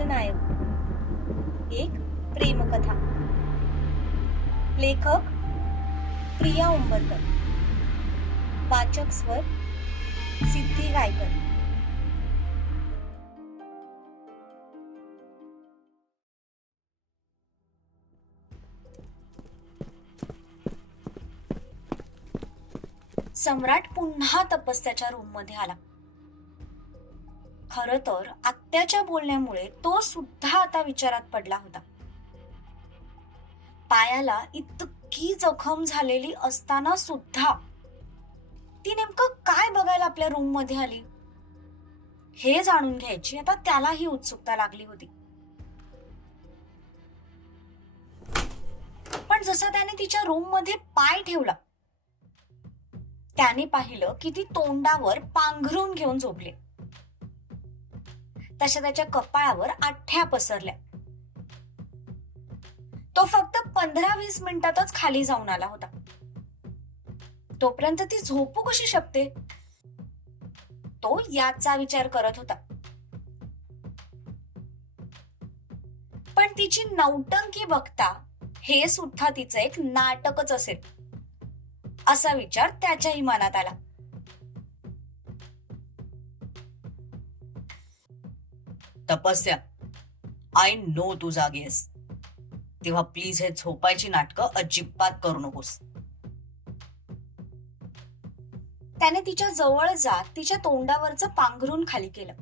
खलनायक एक प्रेमकथा. लेखक प्रिया उंबरकर. वाचक स्वर सिद्धी गायकर. सम्राट पुन्हा तपस्याच्या रूममध्ये आला. खर तर आत्याच्या बोलण्यामुळे तो सुद्धा आता विचारात पडला होता. पायाला इतकी जखम झालेली असताना सुद्धा ती नेमकं काय बघायला आपल्या रूममध्ये आली? हे जाणून घ्यायची आता त्यालाही उत्सुकता लागली होती. पण जसा त्याने तिच्या रूममध्ये पाय ठेवला त्याने पाहिलं की ती तोंडावर पांघरून घेऊन झोपली. तशा त्याच्या कपाळावर आठ्या पसरल्या. तो फक्त पंधरा वीस मिनिटातच खाली जाऊन आला होता. तोपर्यंत ती झोपू कशी शकते? तो याचा विचार करत होता. पण तिची नौटंकी बघता हे सुद्धा तिचं एक नाटकच असेल. असा विचार त्याच्याही मनात आला. तपस्या. आय नो तू जागी आहेस. तेव्हा प्लीज हे झोपायची नाटकं अजिबात करू नकोस. त्याने तिच्या जवळ जात तिच्या तोंडावरचं पांघरून खाली केलं.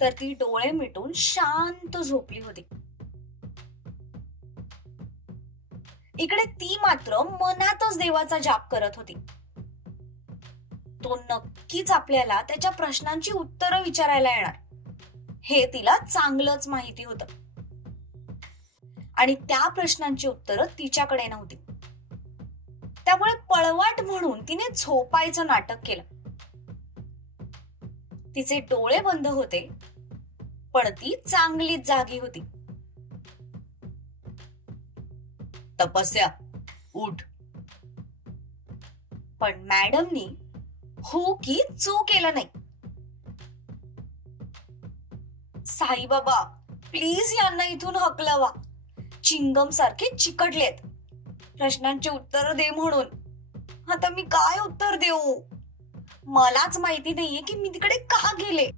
तर ती डोळे मिटून शांत झोपली होती. इकडे ती मात्र मनातच देवाचा जाप करत होती. तो नक्की नक्कीच आपल्याला त्याच्या प्रश्नांची उत्तरं विचारायला येणार. हे तिला चांगलंच माहिती होतं. आणि त्या प्रश्नांची उत्तरं तिच्याकडे नव्हती. त्यामुळे पळवाट म्हणून तिने झोपायचं नाटक केलं. तिचे डोळे बंद होते पण ती चांगलीच जागी होती. तपस्या उठ. पण मॅडमनी हो की चू केलं नाही? साईबाबा प्लीज यांना इथून हकलावा. चिंगम सारखे चिकटलेत. प्रश्नांचे उत्तर दे म्हणून. आता मी काय उत्तर देऊ? मलाच माहिती नाहीये की मी तिकडे का गेले?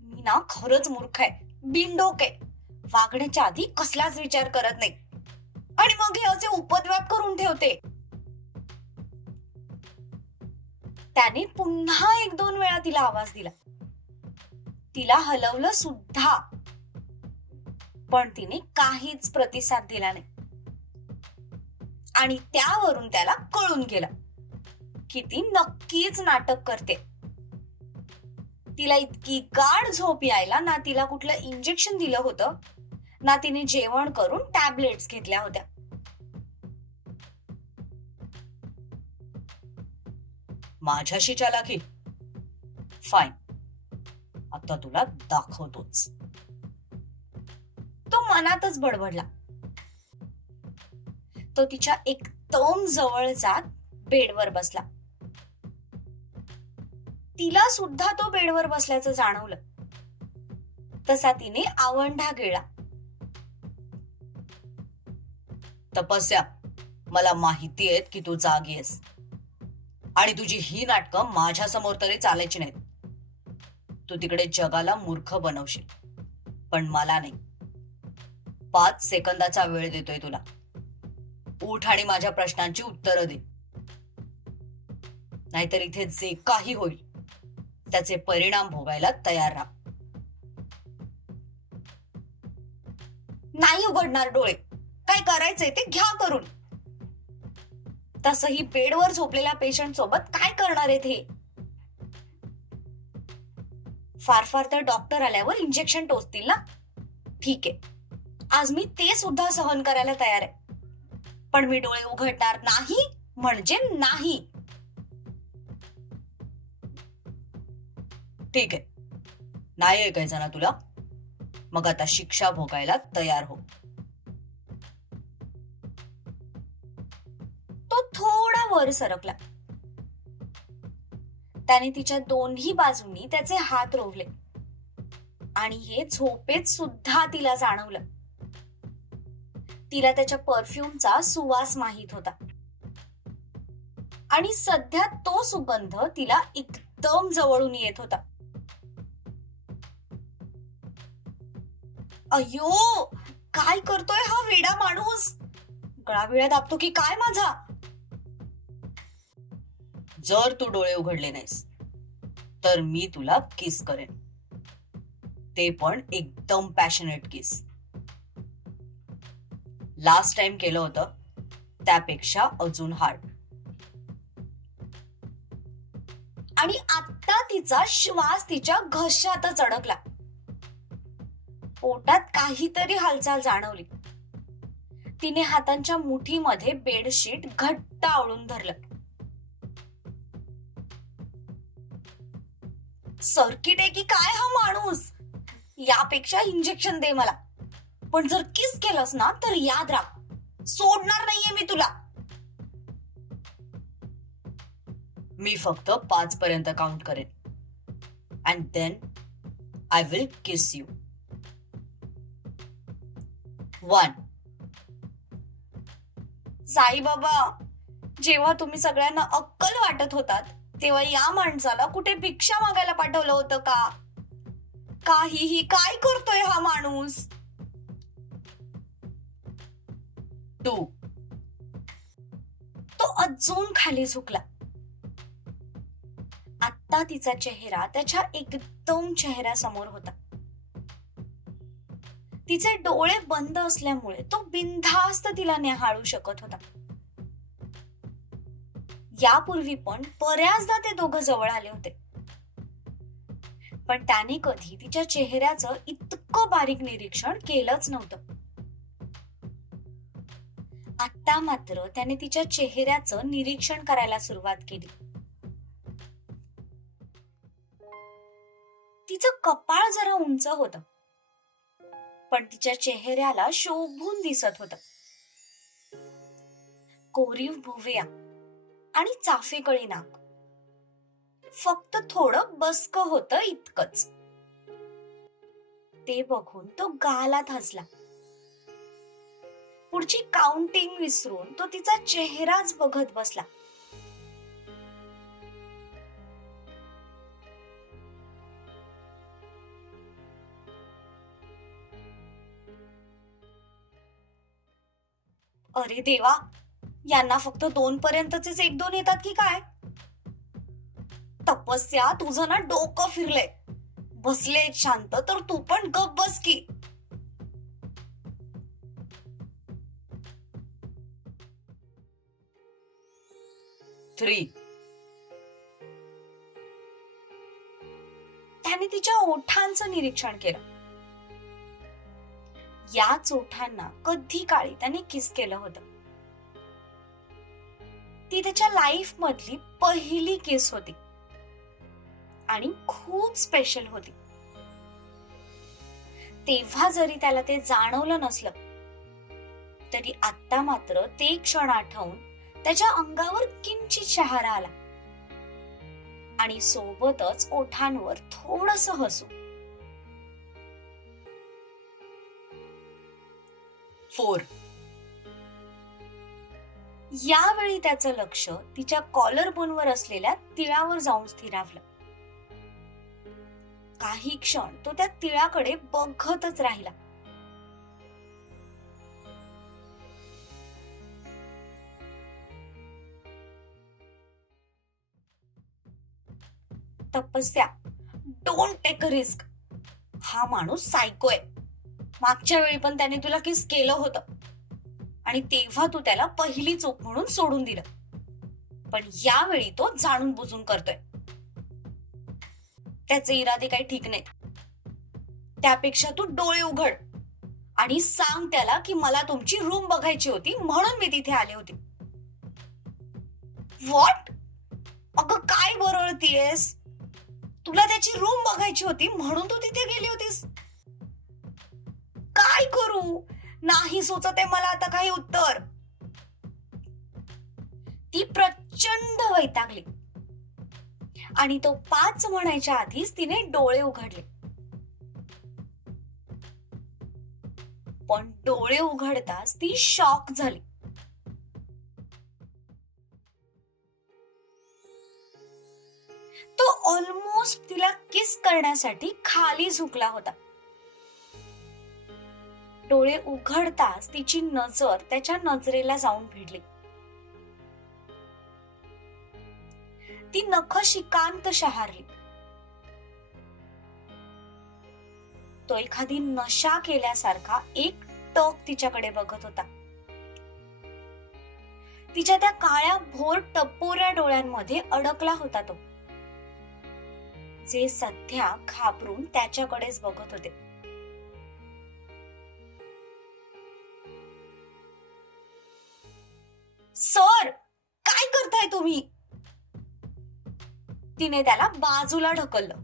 मी ना खरंच मूर्ख आहे बिनडोक आहे. वागण्याच्या आधी कसलाच विचार करत नाही. आणि मग हे असे उपद्व्याप करून ठेवते. त्याने पुन्हा एक दोन वेळा तिला आवाज दिला. तिला हलवलं सुद्धा. पण तिने काहीच प्रतिसाद दिला नाही. आणि त्यावरून त्याला कळून गेलं की ती नक्कीच नाटक करते. तिला इतकी गाढ झोप यायला ना तिला कुठलं इंजेक्शन दिलं होतं ना तिने जेवण करून टॅबलेट्स घेतल्या होत्या. माझ्याशी चालाकी फाईन आता तुला दाखवतोच. तो मनातच बडबडला. तो तिच्या एकदम जवळ जात बेडवर बसला. तिला सुद्धा तो बेडवर बसल्याचं जाणवलं. तसा तिने आवंढा गिळला तपस्या मला माहिती आहेत की तू जागी आहेस आणि तुझी ही नाटकं माझ्यासमोर तरी चालायची नाहीत. तू तिकडे जगाला मूर्ख बनवशील. पण मला नाही. पाच सेकंदाचा वेळ देतोय तुला. उठ आणि माझ्या प्रश्नांची उत्तरं दे. नाहीतर इथे जे काही होईल त्याचे परिणाम भोगायला तयार राहा. नाही उघडणार डोळे. काय करायचंय ते घ्या करून. तसही बेडवर झोपलेल्या पेशंट सोबत काय करणार आहेत हे? फार फार तर डॉक्टर आल्यावर इंजेक्शन टोचतील ना? ठीक आहे. आज मी ते सुद्धा सहन करायला तयार आहे. पण मी डोळे उघडणार नाही म्हणजे नाही. ठीक आहे. नाही ऐकायचं ना तुला? मग आता शिक्षा भोगायला तयार हो. वर सरकला. त्याने तिच्या दोन्ही बाजूंनी त्याचे हात रोवले. आणि हे झोपेत सुद्धा तिला जाणवलं. तिला त्याच्या परफ्यूमचा सुवास माहीत होता. आणि सध्या तो सुगंध तिला एकदम जवळून येत होता. अयो काय करतोय हा वेडा माणूस? गळाबिळा दाबतो की काय माझा? जर तू डोळे उघडले नाहीस तर मी तुला किस करेन. ते पण एकदम पॅशनेट किस लास्ट टाइम केलं होतं त्यापेक्षा अजून हार्ड आणि आता तिचा श्वास तिच्या घशातच अडकला. पोटात काहीतरी हालचाल जाणवली. तिने हातांच्या मुठीमध्ये बेडशीट घट्ट आवळून धरलं. सर्किट आहे की काय हा माणूस? यापेक्षा इंजेक्शन दे मला. पण जर किस केलंस ना तर याद राख. सोडणार नाहीये मी तुला. मी फक्त पाच पर्यंत काउंट करेन. And then I will kiss you one Saibaba जेव्हा तुम्ही सगळ्यांना अक्कल वाटत होतात तेव्हा या माणसाला कुठे भिक्षा मागायला पाठवलं होतं का? काहीही काय करतोय हा माणूस? तो. तो अजून खाली झुकला. आता तिचा चेहरा त्याच्या एकदम चेहऱ्यासमोर होता. तिचे डोळे बंद असल्यामुळे तो बिनधास्त तिला निहाळू शकत होता. यापूर्वी पण बऱ्याचदा ते दोघं जवळ आले होते. पण त्याने कधी तिच्या चेहऱ्याचं इतकं बारीक निरीक्षण केलंच नव्हतं. आता मात्र त्याने तिच्या चेहऱ्याचं निरीक्षण करायला सुरुवात केली. तिचं कपाळ जरा उंच होत. पण तिच्या चेहऱ्याला शोभून दिसत होत. कोरीव भुवया. आणि चाफेकळी नाक. फक्त थोडं बसक होत इतकंच. ते बघून तो गालात हसला पुढची काउंटिंग विसरून तो तिचा चेहराच बघत बसला. अरे देवा! यांना फक्त दोन पर्यंतचेच एक दोन येतात की काय? तपस्या तुझं ना डोकं फिरलंय. बसले शांत तर तू पण गप बस की. थ्री त्याने तिच्या ओठांचं निरीक्षण केलं. याच ओठांना कधी काळी त्याने किस केलं होतं. ती त्याच्या लाईफ मधली पहिली केस होती. आणि खूप स्पेशल होती. तेव्हा जरी त्याला ते जाणवलं नसलं तरी आता मात्र ते क्षण आठवून त्याच्या अंगावर किंचित शहारा आला. आणि सोबतच ओठांवर थोडस हसू. फोर यावेळी त्याचं लक्ष तिच्या कॉलर बोनवर असलेल्या तिळावर जाऊन स्थिरावलं. काही क्षण तो त्या तिळाकडे बघतच राहिला. तपस्या. डोंट टेक अ रिस्क हा माणूस सायको आहे. मागच्या वेळी पण त्याने तुला किस केलं होतं. आणि तेव्हा तू त्याला पहिली चूक म्हणून सोडून दिलं. पण यावेळी तो जाणून बुजून करतोय. त्याचे इरादे काही ठीक नाही त्यापेक्षा तू डोळे उघड आणि सांग त्याला की मला तुमची रूम बघायची होती म्हणून मी तिथे आले होते. व्हॉट अगं काय बरळतीयस तुला त्याची रूम बघायची होती म्हणून तू तिथे गेली होतीस. काय करू? नाही सुचत आहे मला आता काही उत्तर. ती प्रचंड वैतागली. आणि तो पाच म्हणायच्या आधीच तिने डोळे उघडले. पण डोळे उघडताच ती शॉक झाली. तो ऑलमोस्ट तिला किस करण्यासाठी खाली झुकला होता. डोळे उघडताच तिची नजर त्याच्या नजरेला जाऊन भिडली. ती नख शिकांत शहारली. तो एखादी नशा केल्यासारखा एक टक तिच्याकडे बघत होता. तिच्या त्या काळ्या भोर टपोऱ्या डोळ्यांमध्ये अडकला होता तो. जे सध्या घाबरून त्याच्याकडेच बघत होते. सर काय करताय तुम्ही? तिने त्याला बाजूला ढकललं.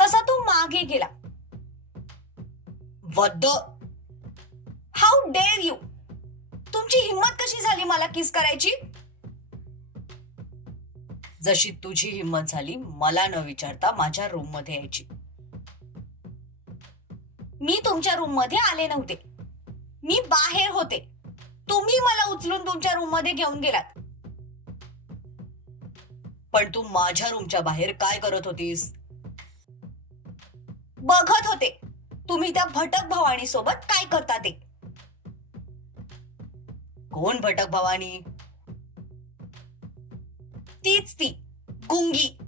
तसा तो मागे गेला. वद्द हाऊ डेअर यू तुमची हिंमत कशी झाली मला किस करायची? जशी तुझी हिंमत झाली मला न विचारता माझ्या रूममध्ये यायची. मी तुमच्या रूममध्ये आले नव्हते. मी बाहेर होते. तुम्ही मला उचलून तुमच्या रूममध्ये घेऊन गेलात. पण तू माझ्या रूमच्या बाहेर काय करत होतीस? बघत होते. तुम्ही त्या भटक भवानी सोबत काय करता ते? कोण भटक भवानी? तीच ती गुंगी.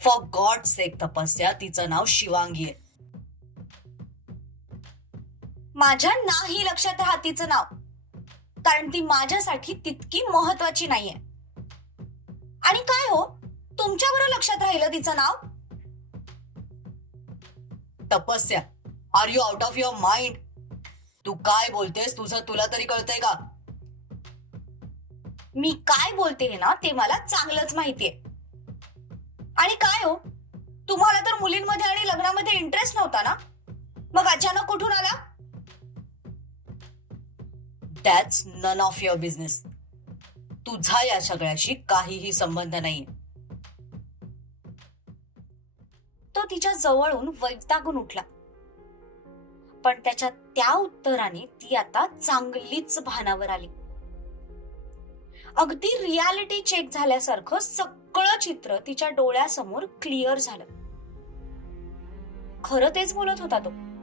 फॉर गॉड सेक तपस्या तिचं नाव शिवांगी आहे. माझ्या नाही लक्षात राहा तिचं नाव. कारण ती माझ्यासाठी तितकी महत्वाची नाहीये. आणि काय हो? तुमच्या बरोबर लक्षात राहिलं तिचं नाव? Tapasya. Are you out of your mind तू काय बोलतेस? तुझं तुला तरी कळतंय का? मी काय बोलते ना ते मला चांगलंच माहितीये. आणि काय हो? तुम्हाला तर मुलींमध्ये आणि लग्नामध्ये इंटरेस्ट नव्हता ना? मग अचानक कुठून आला? That's none of your business तुझा या सगळ्याशी काहीही संबंध नाही. तो तिच्या जवळून वैतागून उठला. पण त्याच्या त्या उत्तराने ती आता चांगलीच भानावर आली. अगदी रियालिटी चेक झाल्यासारखं सगळं चित्र तिच्या डोळ्यासमोर क्लिअर झालं. खरं तेच बोलत होता तो.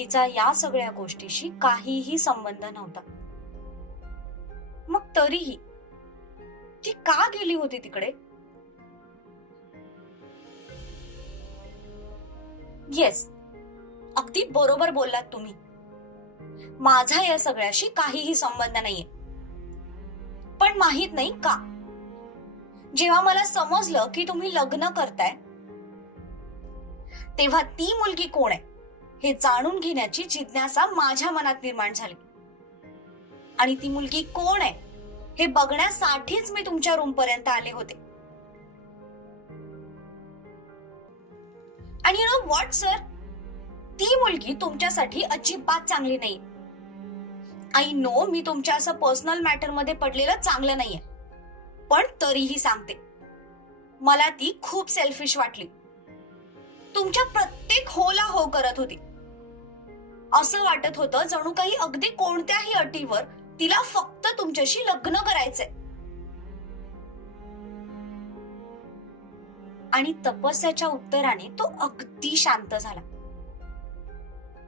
तिचा या सगळ्या गोष्टीशी काहीही संबंध नव्हता. मग तरीही ती का गेली होती तिकडे? येस अगदी बरोबर बोललात तुम्ही. माझा या सगळ्याशी काहीही संबंध नाहीये. पण माहीत नाही का? जेव्हा मला समजलं की तुम्ही लग्न करताय तेव्हा ती मुलगी कोण आहे? हे जाणून घेण्याची जिज्ञासा माझ्या मनात निर्माण झाली. आणि ती मुलगी कोण आहे हे बघण्यासाठीच मी तुमच्या रूम पर्यंत आले होते. आणि यु नो व्हॉट सर ती मुलगी तुमच्यासाठी अजिबात चांगली नाही आय नो मी तुमच्या असं पर्सनल मॅटरमध्ये पडलेलं चांगलं नाहीये. पण तरीही सांगते. मला ती खूप सेल्फिश वाटली. तुमच्या प्रत्येक होला हो करत होती. असं वाटत होतं जणू काही अगदी कोणत्याही अटीवर तिला फक्त तुमच्याशी लग्न करायचंय. आणि तपस्याच्या उत्तराने तो अगदी शांत झाला.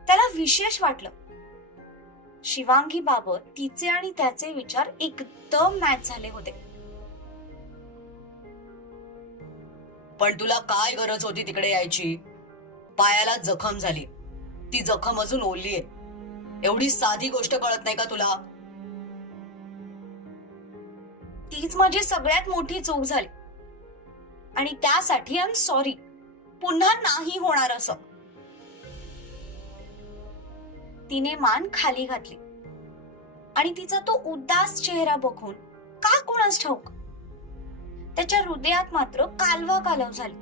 त्याला विशेष वाटलं. शिवांगी बाबत तिचे आणि त्याचे विचार एकदम मॅच झाले होते. पण तुला काय गरज होती तिकडे यायची? पायाला जखम झाली. ती जखम अजून ओलली आहे. एवढी साधी गोष्ट कळत नाही का तुला? तीच माझी सगळ्यात मोठी चूक झाली. आणि त्यासाठी आय एम सॉरी पुन्हा नाही होणार असं. तिने मान खाली घातली. आणि तिचा तो उदास चेहरा बघून का कोणास ठाऊक? त्याच्या हृदयात मात्र कालवा कालव झाली.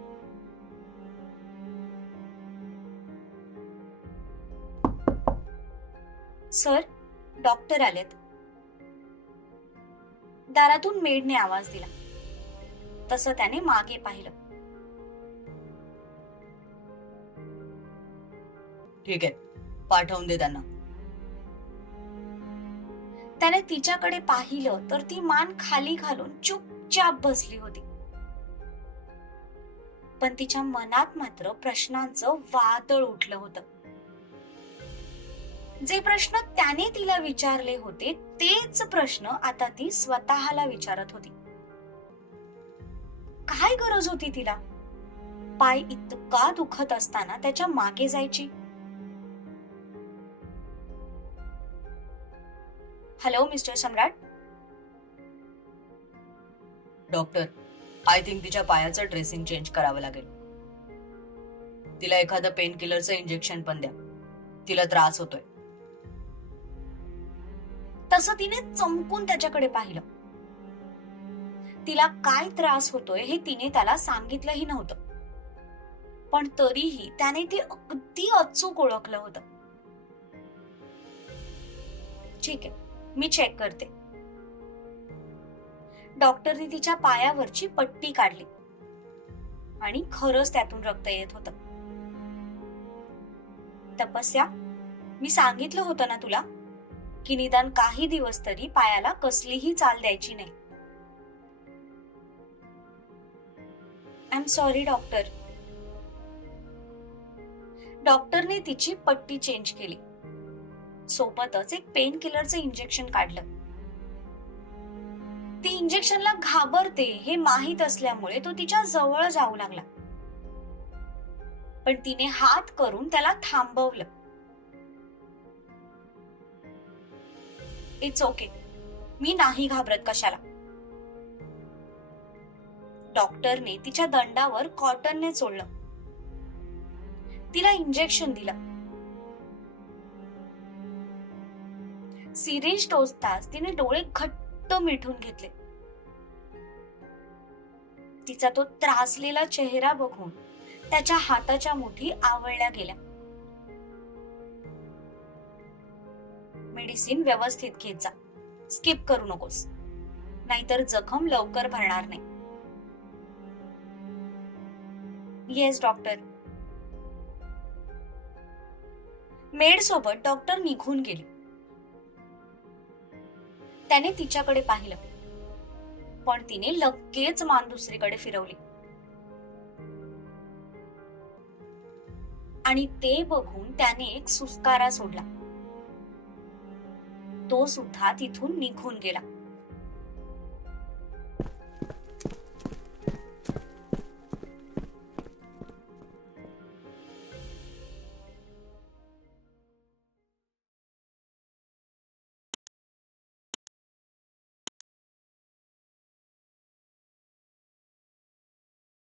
सर डॉक्टर आलेत. दारातून मेडने आवाज दिला. तसं त्याने मागे पाहिलं. ठीक आहे. पाठवून दे त्यांना. त्याने तिच्याकडे पाहिलं तर ती मान खाली घालून चुपचाप बसली होती. पण तिच्या मनात मात्र प्रश्नांचं वादळ उठलं होतं. जे प्रश्न त्याने तिला विचारले होते तेच प्रश्न आता ती स्वतःला विचारत होती. काय गरज होती तिला? पाय इतका दुखत असताना त्याच्यामागे जायची. Hello mister Samrat? Doctor I think तिच्या पायाचं ड्रेसिंग चेंज करावं लागेल. तिला एखादं पेन किलरचं इंजेक्शन पण द्या. तिला त्रास होतोय. तसं तिने चमकून त्याच्याकडे पाहिलं. तिला काय त्रास होतोय हे तिने त्याला सांगितलंही नव्हतं. पण तरीही त्याने ते अगदी अचूक ओळखलं होतं. ठीक आहे मी चेक करते. डॉक्टरने तिच्या पायावरची पट्टी काढली. आणि खरंच त्यातून रक्त येत होतं. तपस्या मी सांगितलं होतं ना तुला? की निदान काही दिवस तरी पायाला कसलीही चाल द्यायची नाही. आय एम सॉरी डॉक्टर डॉक्टरने तिची पट्टी चेंज केली. सोबतच एक पेन किलरचं इंजेक्शन काढलं. ती इंजेक्शनला घाबरते हे माहीत असल्यामुळे तो तिच्या जवळ जाऊ लागला. पण तिने हात करून त्याला थांबवलं. इट्स ओके मी नाही घाबरत कशाला. डॉक्टरने तिच्या दंडावर कॉटनने चोळलं. तिला इंजेक्शन दिलं. सिरिंज टोचताच तिने डोळे घट्ट मिठून घेतले. तिचा तो त्रासलेला चेहरा बघून त्याच्या हाताच्या मुठी आवळल्या गेल्या. मेडिसिन व्यवस्थित घेत जा स्किप करू नकोस. नाहीतर जखम लवकर भरणार नाही. येस डॉक्टर मेड सोबत डॉक्टर निघून गेली. त्याने तिच्याकडे पाहिलं. पण तिने लगेच मान दुसरीकडे फिरवली. आणि ते बघून त्याने एक सुस्कारा सोडला. तो सुद्धा तिथून निघून गेला.